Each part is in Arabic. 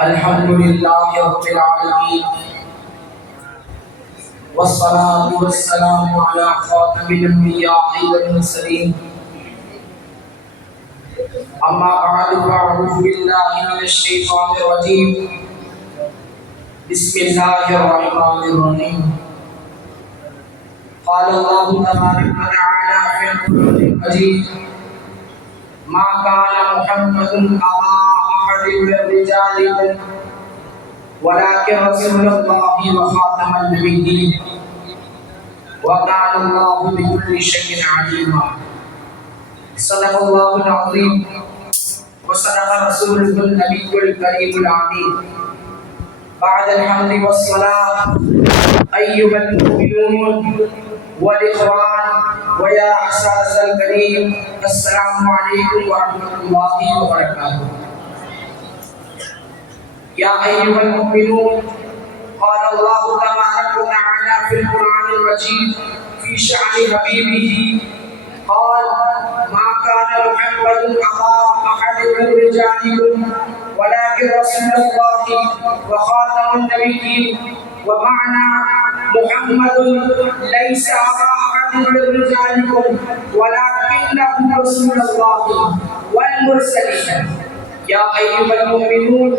الحمد لله رب العالمين والصلاة والسلام على خاتم الأنبياء والمرسلين أما بعد فأعوذ بالله من الشيطان الرجيم بسم الله الرحمن الرحيم قال الله تبارك وتعالى في القرآن المجيد ما كان محمد أبا أحد من رجالكم ولكن رسول الله وخاتم النبيين وكان الله بكل شيء عليما صدق الله العظيم وصدق رسوله النبي الكريم العظيم بعد الحمد والصلاة أيها المؤمنون والإخوان ويا أحساس الكريم السلام عليكم ورحمة الله وبركاته يا أيها المؤمنون قال الله تبارك وتعالى في القرآن المجيد في شأن حبيبه قال ما كان محمد أبا أحد من رجالكم ولكن رسول الله وخاتم النبيين ومعنى محمد ليس أبا أحد من رجالكم ولكنه رسول الله والمرسلين يا أيها المؤمنون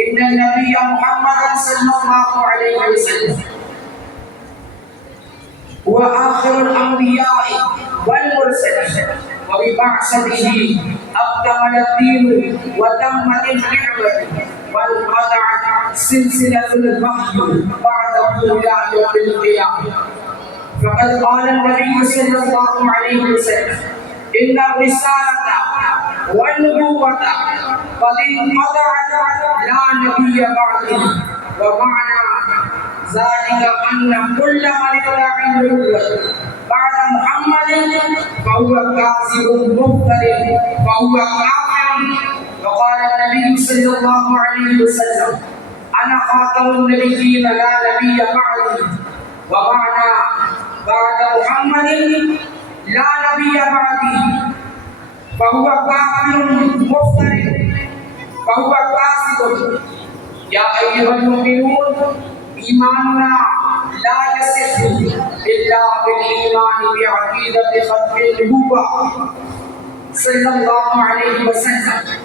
إن النبي محمد صلى الله عليه وسلم هو آخر الأنبياء والمرسلين وببعثته أكمل الدين وتمت النعمة وانقطعت سلسلة الوحي بعده إلى يوم القيامة فقد قال النبي صلى الله عليه وسلم إن الرسالة والنبوة قد انقطعت لا نبي بعده ومعنى ذلك أن كل من ادعى النبوة بعد محمد فهو كاذب مفتر فهو كافر وقال النبي صلى الله عليه وسلم أنا خاتم النبيين لا نبي بعدي ومعنى بعد محمد لا نبي بعدي فهو كافر مفتر فهو كاذب يا أيها المؤمنون إيماننا لا يصح إلا بالإيمان بعقيدة ختم النبوة صلى الله عليه وسلم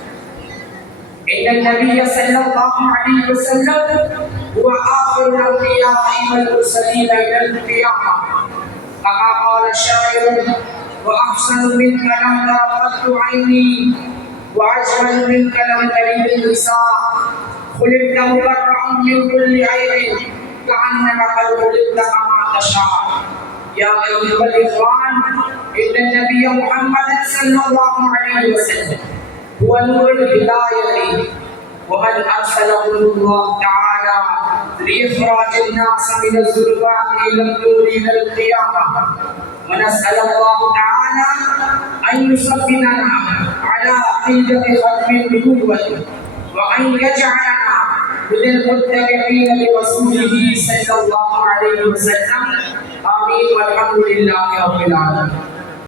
إن النبي صلى الله عليه وسلم هو آخر الأنبياء والمرسلين إلى القيامة كما قال الشاعر وأحسن منك لم ترقت عيني وأجمل منك لم تلد النساء خلقت مبرأ من كل عيب كأنك قد خلقت كما تشاء يا أيها الإخوان إن النبي محمد صلى الله عليه وسلم هو نور الهداية ومن أرسله الله تعالى لإخراج الناس من الظلمات إلى النور إلى القيامة ونسأل الله تعالى أن يثبتنا على عقيدة ختم النبوة وأن يجعلنا من المتبعين لرسوله صلى الله عليه وسلم آمين والحمد لله رب العالمين